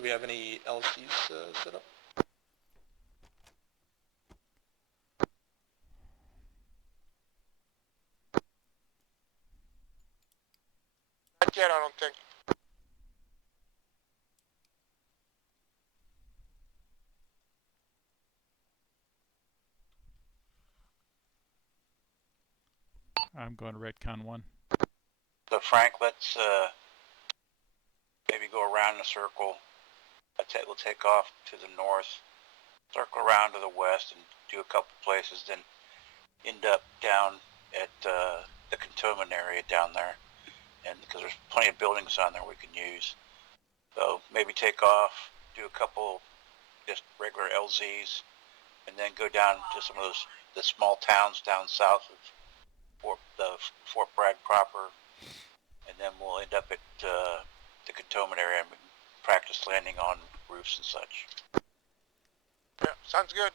Do we have any LCs set up? Not yet, I don't think. I'm going to retcon 1. So Frank, let's maybe go around in a circle. We'll take off to the north, circle around to the west, and do a couple places, then end up down at the cantonment area down there, and because there's plenty of buildings on there we can use. So maybe take off, do a couple just regular LZs, and then go down to some of the small towns down south of Fort Bragg proper, and then we'll end up at the cantonment area and practice landing on roofs and such. Yeah, sounds good.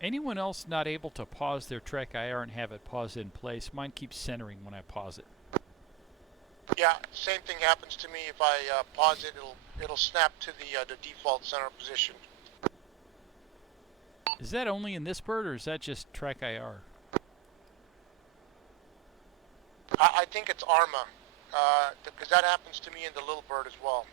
Anyone else not able to pause their Trek IR and have it pause in place? Mine keeps centering when I pause it. Yeah, same thing happens to me. If I pause it, it'll snap to the default center position. Is that only in this bird, or is that just Trek IR? I think it's Arma, because that happens to me in the little bird as well.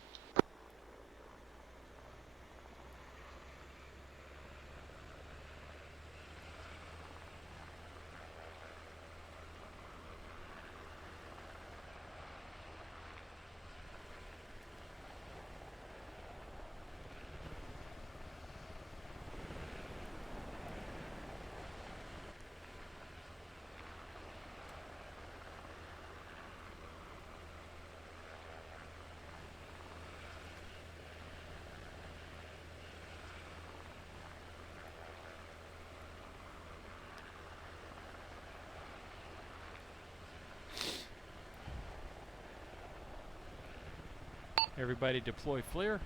Everybody deploy FLIR.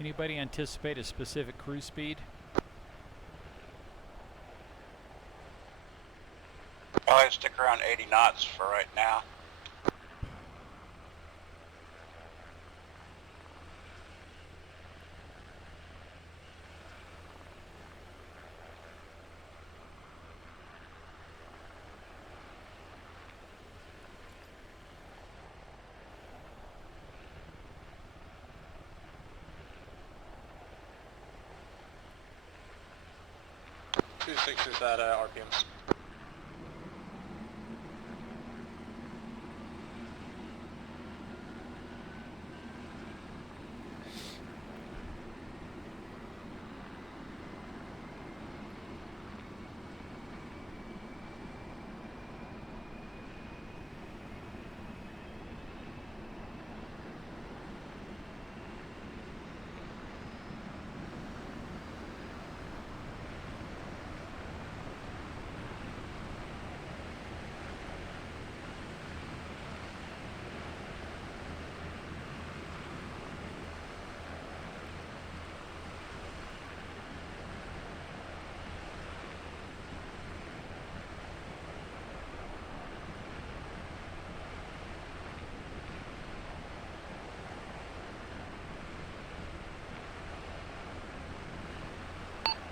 Anybody anticipate a specific cruise speed? Probably stick around 80 knots for right now. Two sixes at RPMs.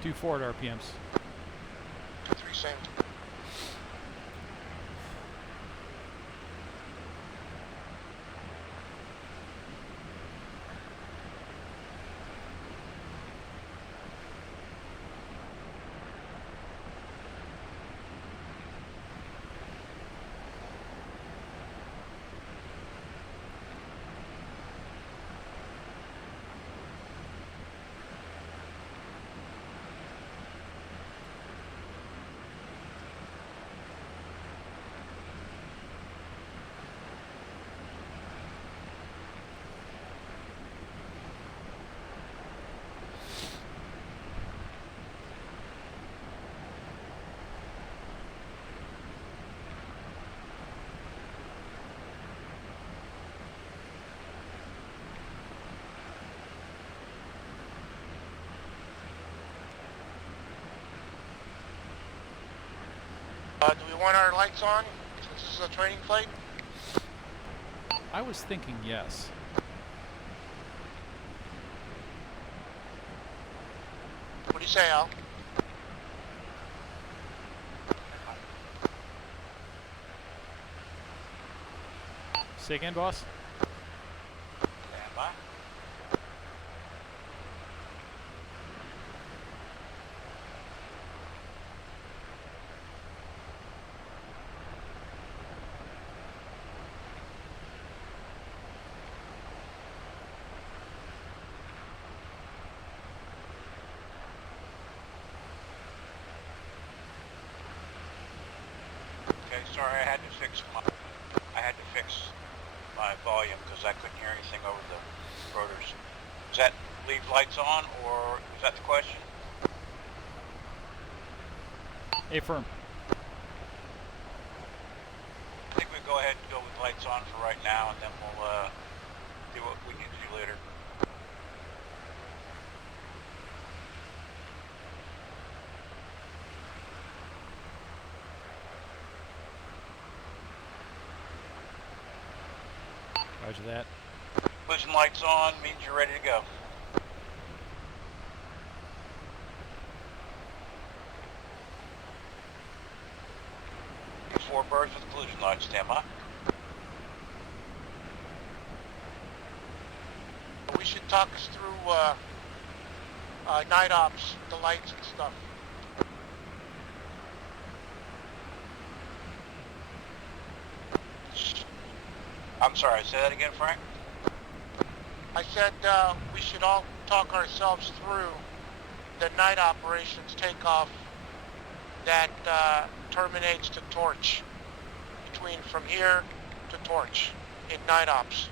Do forward RPMs. 3 same. Do we want our lights on since this is a training flight? I was thinking yes. What do you say, Al? Say again, boss? Stand by. Okay, sorry, I had to fix my volume because I couldn't hear anything over the rotors. Does that leave lights on, or is that the question? Affirm. I think we go ahead and go with lights on for right now, and then we'll do what we need to do later. Roger that. Collision lights on means you're ready to go. Before birds with collision lights, stand by. We should talk us through night ops, the lights and stuff. I'm sorry, say that again, Frank? I said we should all talk ourselves through the night operations takeoff that terminates to Torch, between from here to Torch in night ops.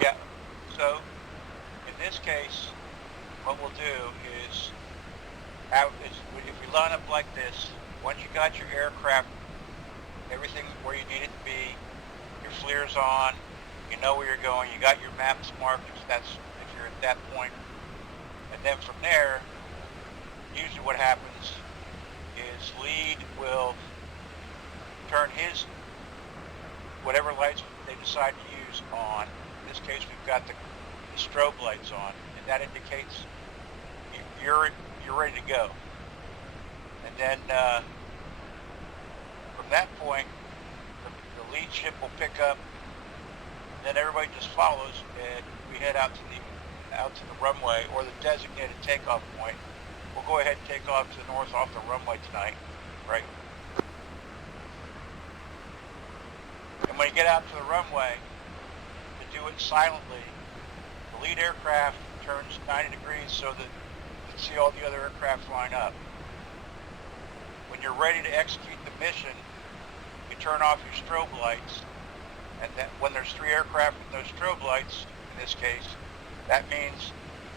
Yeah, so in this case, what we'll do is, if we line up like this, once you got your aircraft, everything where you need it to be, your FLIR's on, you know where you're going, you got your maps marked, if you're at that point. And then from there, usually what happens is lead will turn his, whatever lights they decide to use on. In this case, we've got the strobe lights on, and that indicates you're ready to go. And then from that point, the lead ship will pick up, and then everybody just follows, and we head out to the runway, or the designated takeoff point. We'll go ahead and take off to the north off the runway tonight, right? And when you get out to the runway, to do it silently, the lead aircraft turns 90 degrees so that you can see all the other aircraft line up. When you're ready to execute the mission, you turn off your strobe lights, and then when there's 3 aircraft with those strobe lights, in this case, that means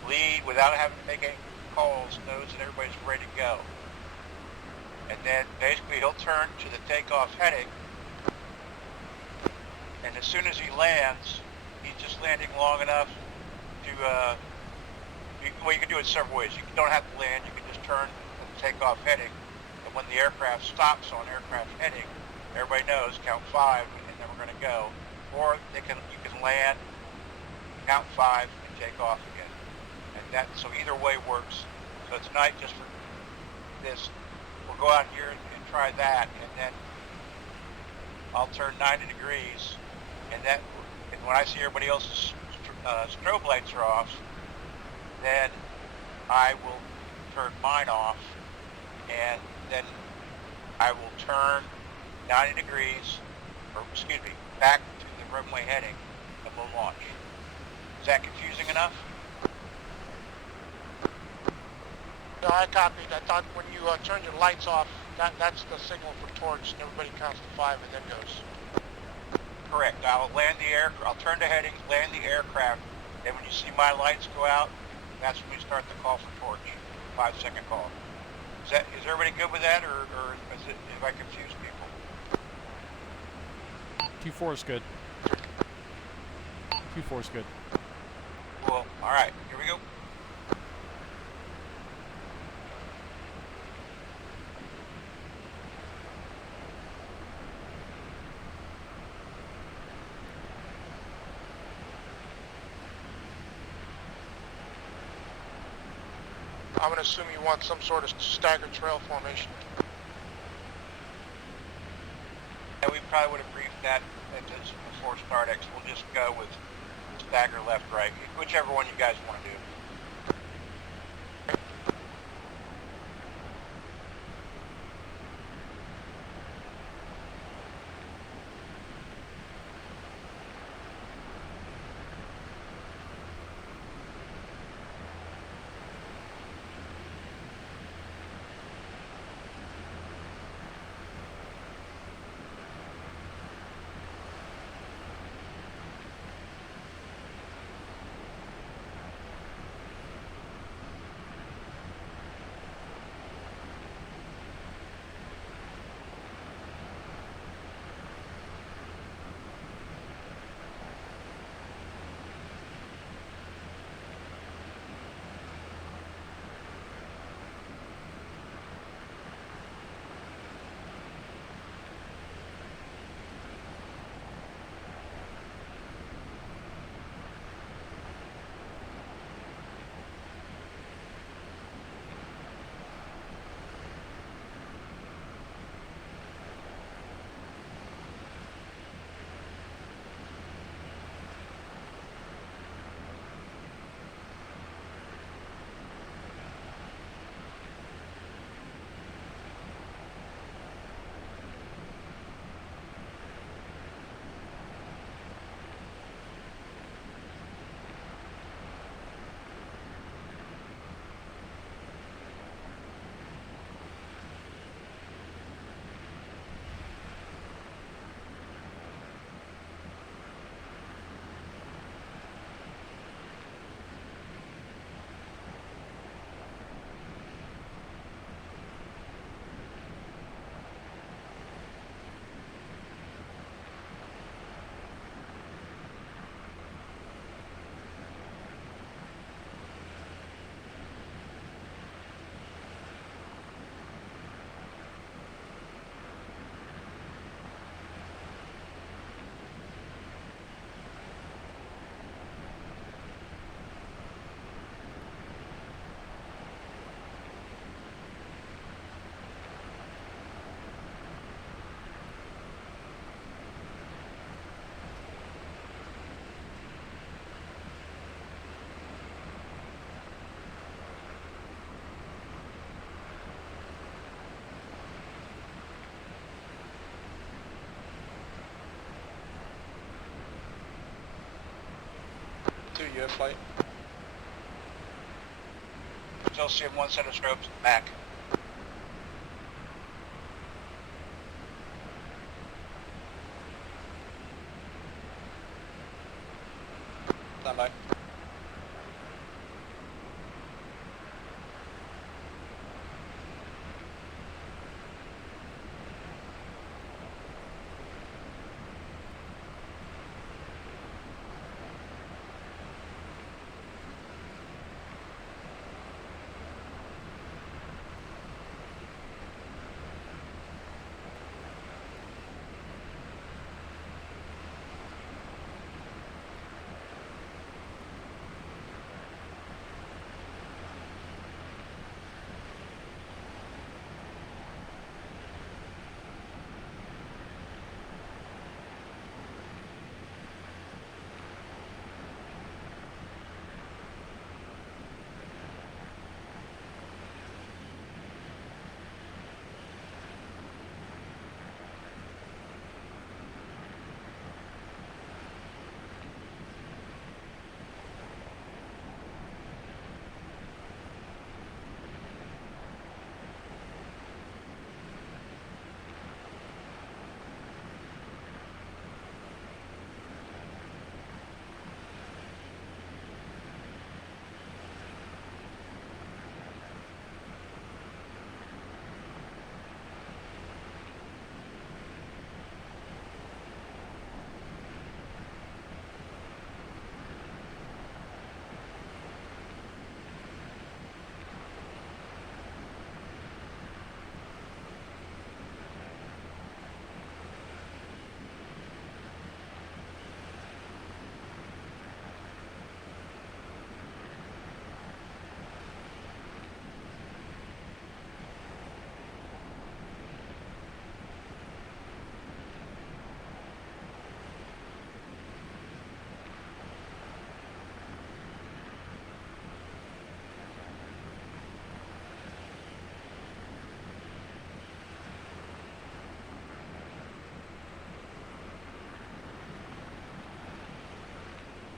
lead, without having to make any calls, knows that everybody's ready to go. And then basically he'll turn to the takeoff heading, and as soon as he lands, he's just landing long enough to, well, you can do it several ways. You don't have to land, you can just turn to the takeoff heading, and when the aircraft stops on aircraft heading, everybody knows, count 5, and then we're going to go. Or you can land, count 5, and take off again. And so either way works. So tonight, just for this, we'll go out here and try that, and then I'll turn 90 degrees, and when I see everybody else's strobe lights are off, then I will turn mine off, and then I will turn 90 degrees, or excuse me, back to the runway heading, and we'll launch. Is that confusing enough? No, I copied. I thought when you turn your lights off, that's the signal for Torch, and everybody counts to 5 and then goes. Correct. I'll turn to heading, land the aircraft, and when you see my lights go out, that's when we start the call for Torch. 5-second call. Is everybody good with that, or have I confused people? Q4 is good. Q4 is good. Cool. All right. Here we go. I'm gonna assume you want some sort of staggered trail formation. Yeah, we probably would have briefed that before StartX. We'll just go with stagger left, right, whichever one you guys want to do. You have flight. Still see him one set of strobes, Mac. Stand by.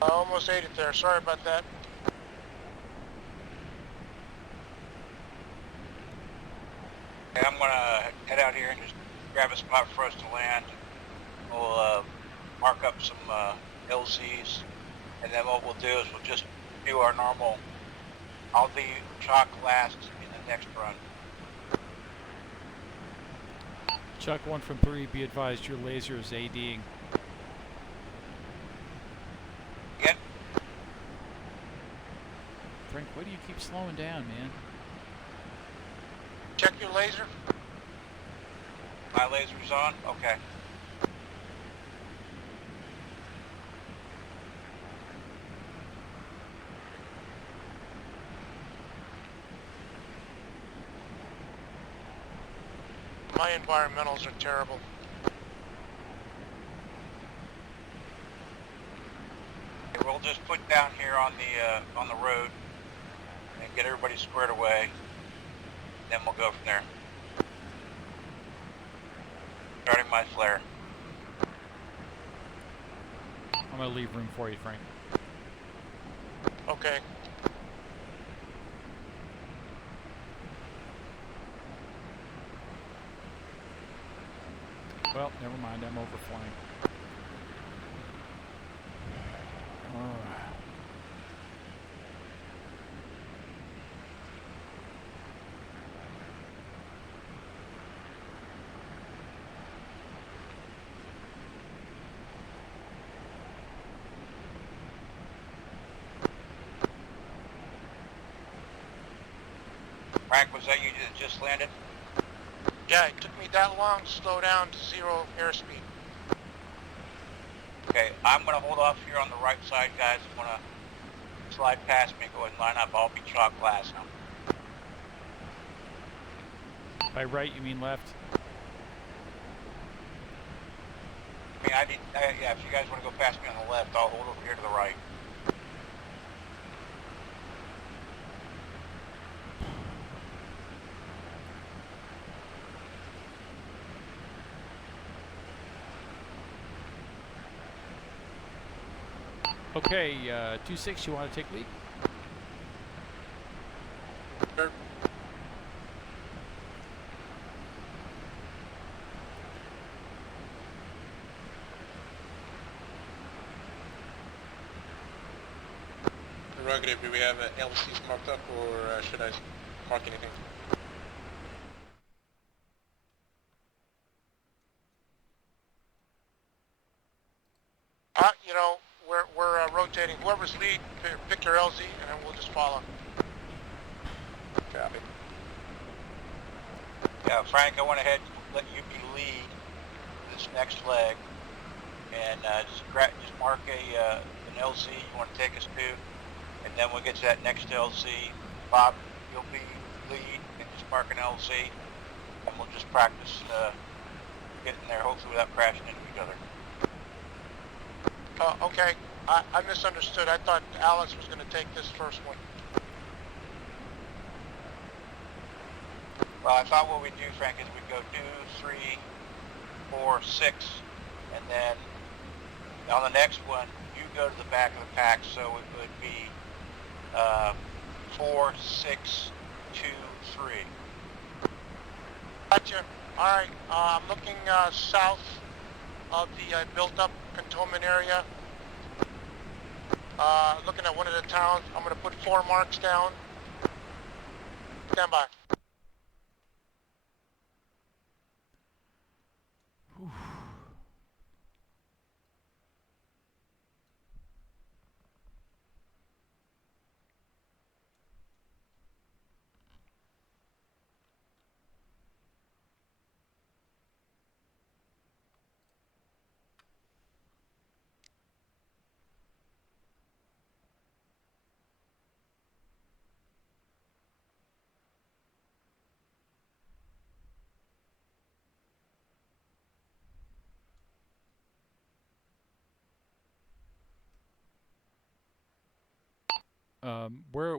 I almost ate it there. Sorry about that. Okay, I'm gonna head out here and just grab a spot for us to land. We'll mark up some LZs, and then what we'll do is we'll just do our normal. I'll be chalk last in the next run. Chuck 1 from 3, be advised your laser is ADing. Again? Frank, why do you keep slowing down, man? Check your laser. My laser's on? Okay. My environmentals are terrible. Okay, we'll just put down here on the road and get everybody squared away. Then we'll go from there. Starting my flare. I'm gonna leave room for you, Frank. Okay. Well, never mind, I'm overflying. Frank, was that you that just landed? Yeah, it took me that long to slow down to 0 airspeed. Okay, I'm gonna hold off here on the right side, guys. I'm gonna slide past me, go ahead and line up. I'll be chalk last now. By right, you mean left? I mean, yeah, if you guys want to go past me on the left, I'll hold over here to the right. Okay, 2-6, you want to take lead? Sure. Prerogative, do we have LCs marked up, or should I mark anything? You know, we're rotating. Whoever's lead, pick your LZ, and then we'll just follow. Copy. Yeah, Frank, I went ahead and let you be lead this next leg, and just mark an LZ you want to take us to, and then we'll get to that next LZ. Bob, you'll be lead, and just mark an LZ, and we'll just practice getting there, hopefully without crashing into each other. Okay. I misunderstood. I thought Alex was going to take this first one. Well, I thought what we'd do, Frank, is we'd go 2, 3, 4, 6, and then on the next one, you go to the back of the pack, so it would be 4, 6, 2, 3. Gotcha. All right. I'm looking south of the built-up cantonment area. Looking at one of the towns. I'm going to put 4 marks down. Stand by.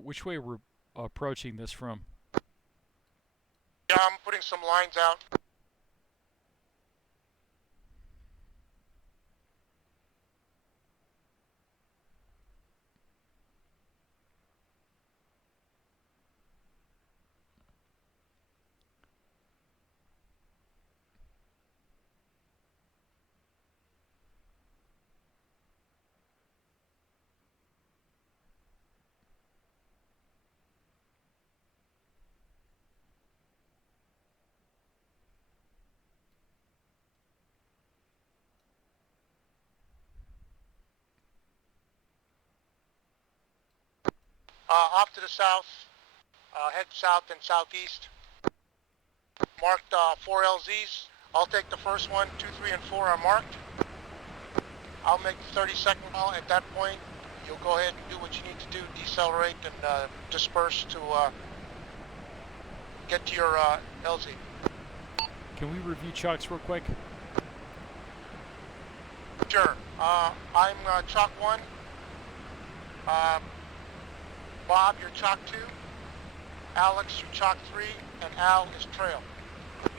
Which way we're approaching this from? Yeah, I'm putting some lines out. Off to the south, head south and southeast. Marked 4 LZs. I'll take the first one. 2, 3, and 4 are marked. I'll make the 32nd call. At that point, you'll go ahead and do what you need to do, decelerate and disperse to get to your LZ. Can we review Chalks real quick? Sure. I'm Chalk 1. Bob, you're Chalk 2. Alex, you're Chalk 3. And Al is Trail.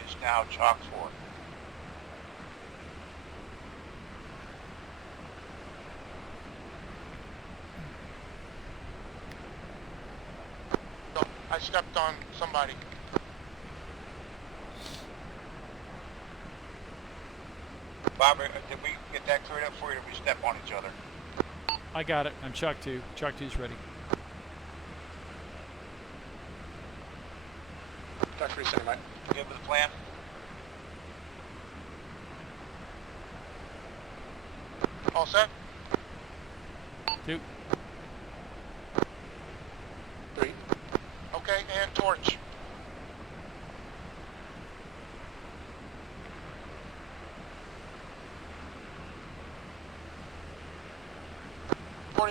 Is now Chalk 4. So, I stepped on somebody. Bob, did we get that cleared up for you, or did we step on each other? I got it. I'm Chalk 2. Chalk 2's ready. Chalk 3, center, Mike. Good with the plan? All set? 2. 3. Okay, and torch.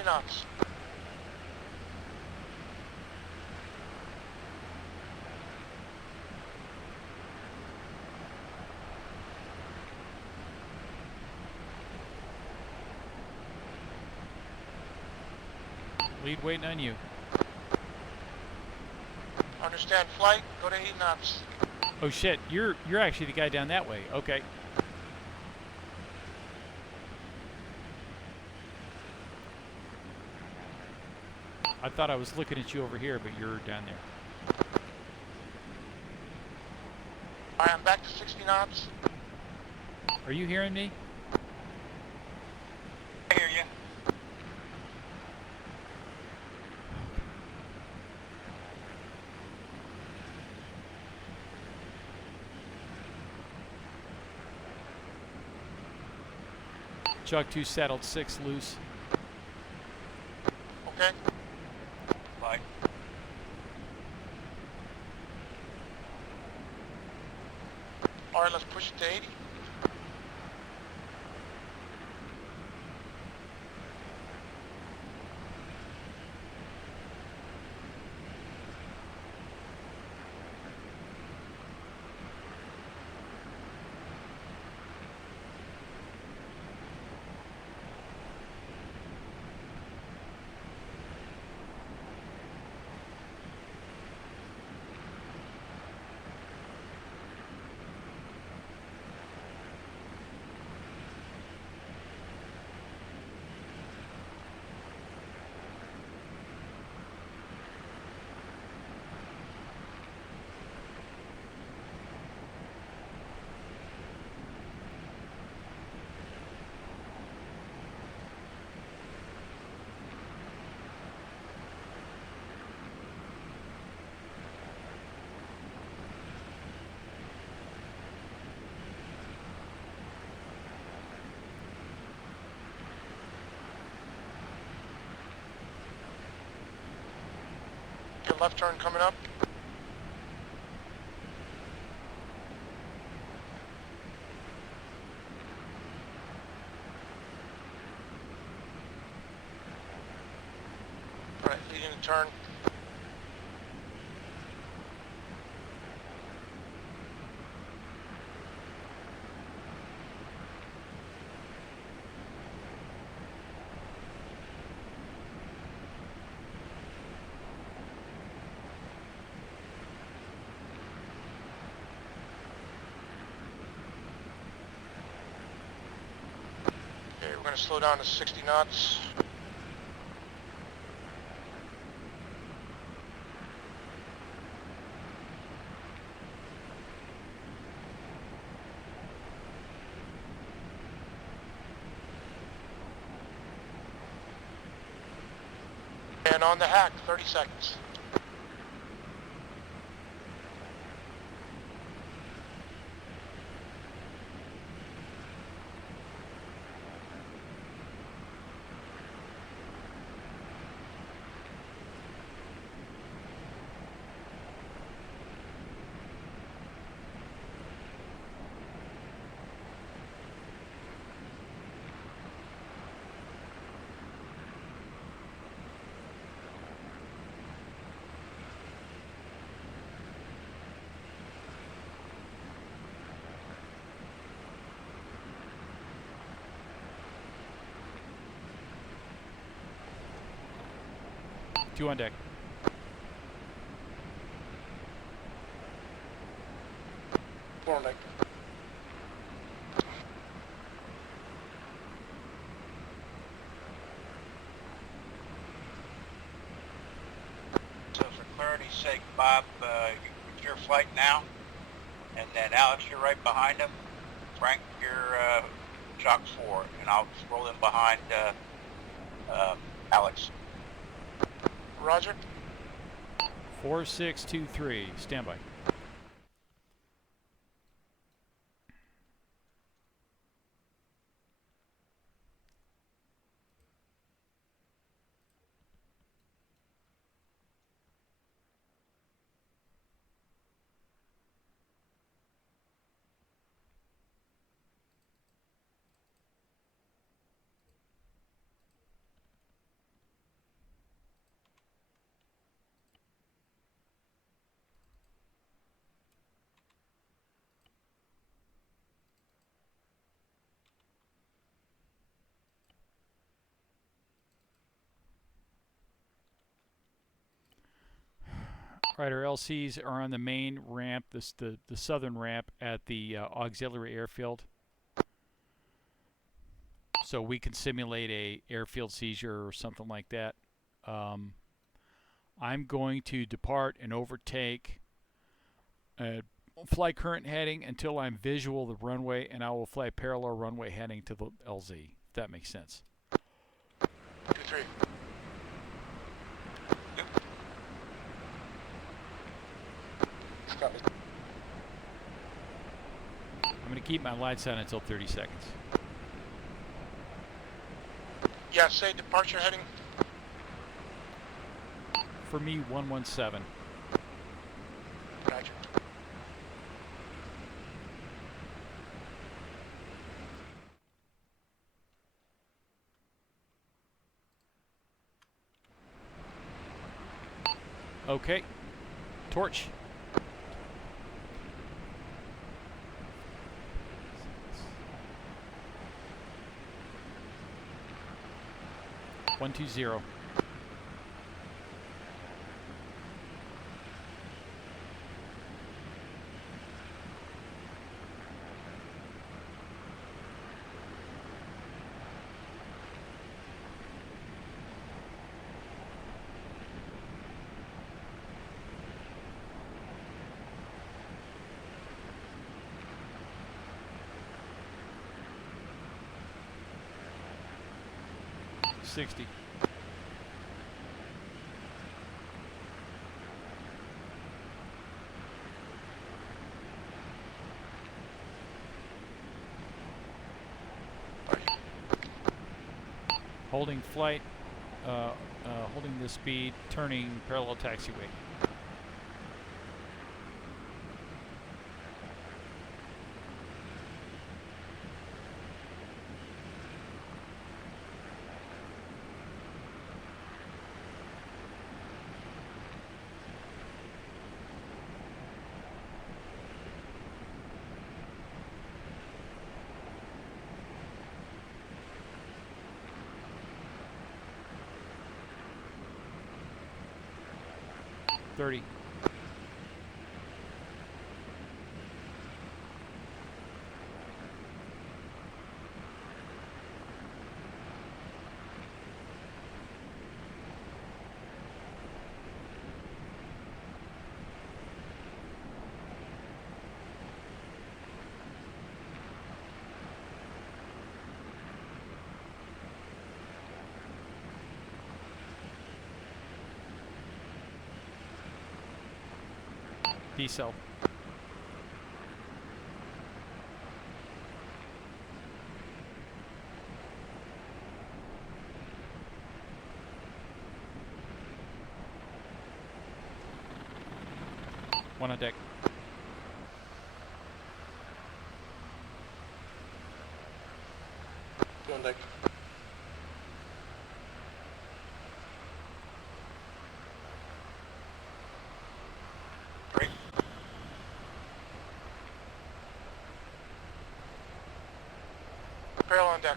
Knots. Lead waiting on you. Understand flight, go to 8 knots. Oh shit, you're actually the guy down that way. Okay. I thought I was looking at you over here, but you're down there. Alright, I'm back to 60 knots. Are you hearing me? I hear you. Chalk 2 saddled 6 loose. Okay. Mike. Alright, let's push it to 80. Your left turn coming up. Right, leading the turn. Okay, we're going to slow down to 60 knots. And on the hack, 30 seconds. 2 on deck. Four on deck. So for clarity's sake, Bob, it's your flight now, and then Alex, you're right behind him. Frank, you're Chalk 4, and I'll just roll in behind Alex. Roger. 4623, standby. Right, our LCs are on the main ramp, the southern ramp at the auxiliary airfield. So we can simulate a airfield seizure or something like that. I'm going to depart and overtake fly current heading until I'm visual the runway, and I will fly parallel runway heading to the LZ, if that makes sense. 2-3. Copy. I'm going to keep my lights on until 30 seconds. Yeah, say departure heading. For me, 117. Roger. Okay. Torch. One, 2, 0. $60. Holding flight, holding the speed, turning parallel taxiway. $30. D-cell. One on deck. Two on deck. Great. Parallel on deck.